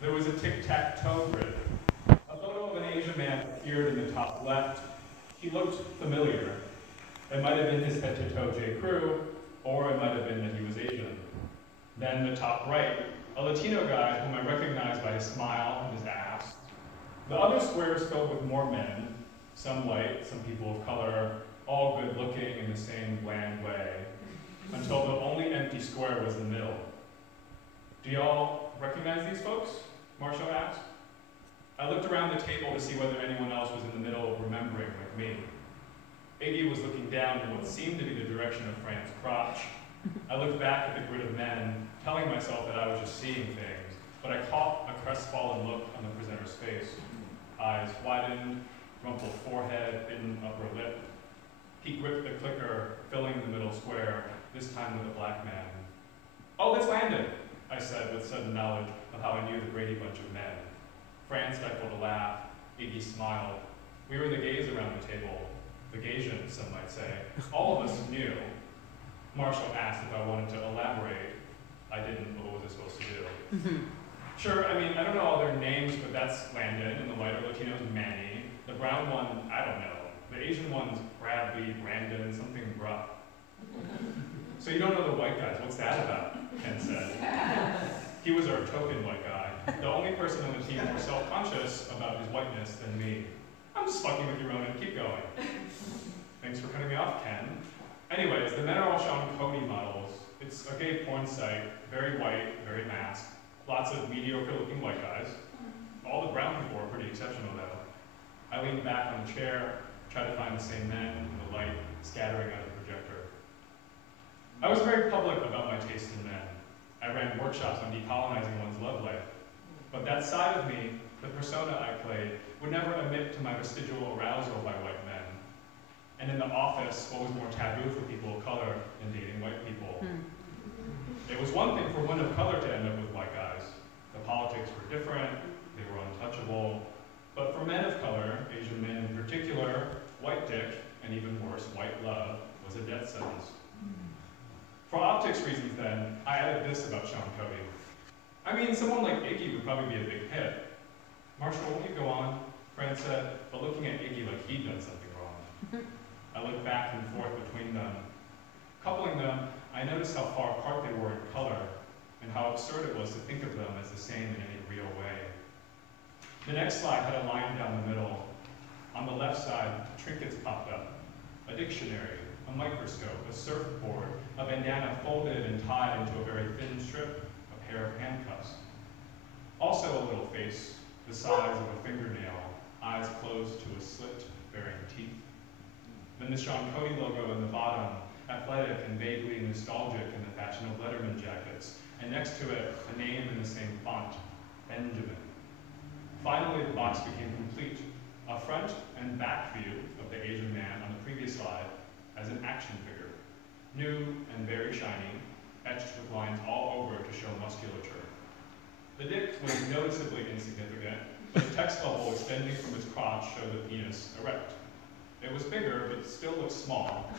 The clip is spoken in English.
There was a tic-tac-toe grid. A photo of an Asian man appeared in the top left. He looked familiar. It might have been his head-to-toe J. Crew, or it might have been that he was Asian. Then the top right, a Latino guy whom I recognized by his smile and his ass. The other squares filled with more men, some white, some people of color, all good looking in the same bland way, until the only empty square was the middle. Do y'all recognize these folks? Marshall asked. I looked around the table to see whether anyone else was in the middle remembering like me. Iggy was looking down in what seemed to be the direction of Fran's crotch. I looked back at the grid of men, telling myself that I was just seeing things, but I caught a crestfallen look on the presenter's face. Eyes widened, rumpled forehead, bitten upper lip. He gripped the clicker, filling the middle square, this time with a black man. "Oh, it's Landon," I said with sudden knowledge of how I knew the Brady Bunch of men. Fran stifled a laugh. Iggy smiled. We were the gays around the table. The Gaysians, some might say. All of us knew. Marshall asked if I wanted to elaborate. I didn't, but what was I supposed to do? Sure, I mean, I don't know all their names, but that's Landon, and the whiter Latino's Manny. The brown one, I don't know. The Asian one's Bradley, Brandon, something rough. So you don't know the white guys, what's that about? Ken said. He was our token white guy, the only person on the team more self-conscious about his whiteness than me. I'm just fucking with you, Ronan, keep going. Thanks for cutting me off, Ken. Anyways, the men are all Sean Cody models. It's a gay porn site, very white, very masked. Lots of mediocre-looking white guys. All the brown people are pretty exceptional, though. I leaned back on the chair, tried to find the same men in the light scattering out of the projector. I was very public about my taste in men. I ran workshops on decolonizing one's love life. But that side of me, the persona I played, would never admit to my vestigial arousal by white men. And in the office, what was more taboo for people of color than dating white people? It was one thing for one of color to end up with white guys. The politics were different, they were untouchable. But for men of color, Asian men in particular, white dick, and even worse, white love, was a death sentence. For optics reasons then, I added this about Sean Cody. I mean, someone like Iggy would probably be a big hit. Marshall, won't you go on? Fran said, but looking at Iggy like he'd done something wrong. I looked back and forth between them. Coupling them, I noticed how far apart they were in color, and how absurd it was to think of them as the same in any real way. The next slide had a line down the middle. On the left side, trinkets popped up. A dictionary, a microscope, a surfboard, a bandana folded and tied into a very thin strip, a pair of handcuffs. Also a little face, the size of a fingernail, eyes closed to a slit, bearing teeth. Then the Sean Cody logo in the bottom, athletic and vaguely nostalgic in the fashion of Letterman jackets, and next to it, a name in the same font, Benjamin. Finally, the box became complete, a front and back view of the Asian man on the previous slide as an action figure, new and very shiny, etched with lines all over to show musculature. The dick was noticeably insignificant, but the text bubble extending from its crotch showed the penis erect. It was bigger, but still looked small,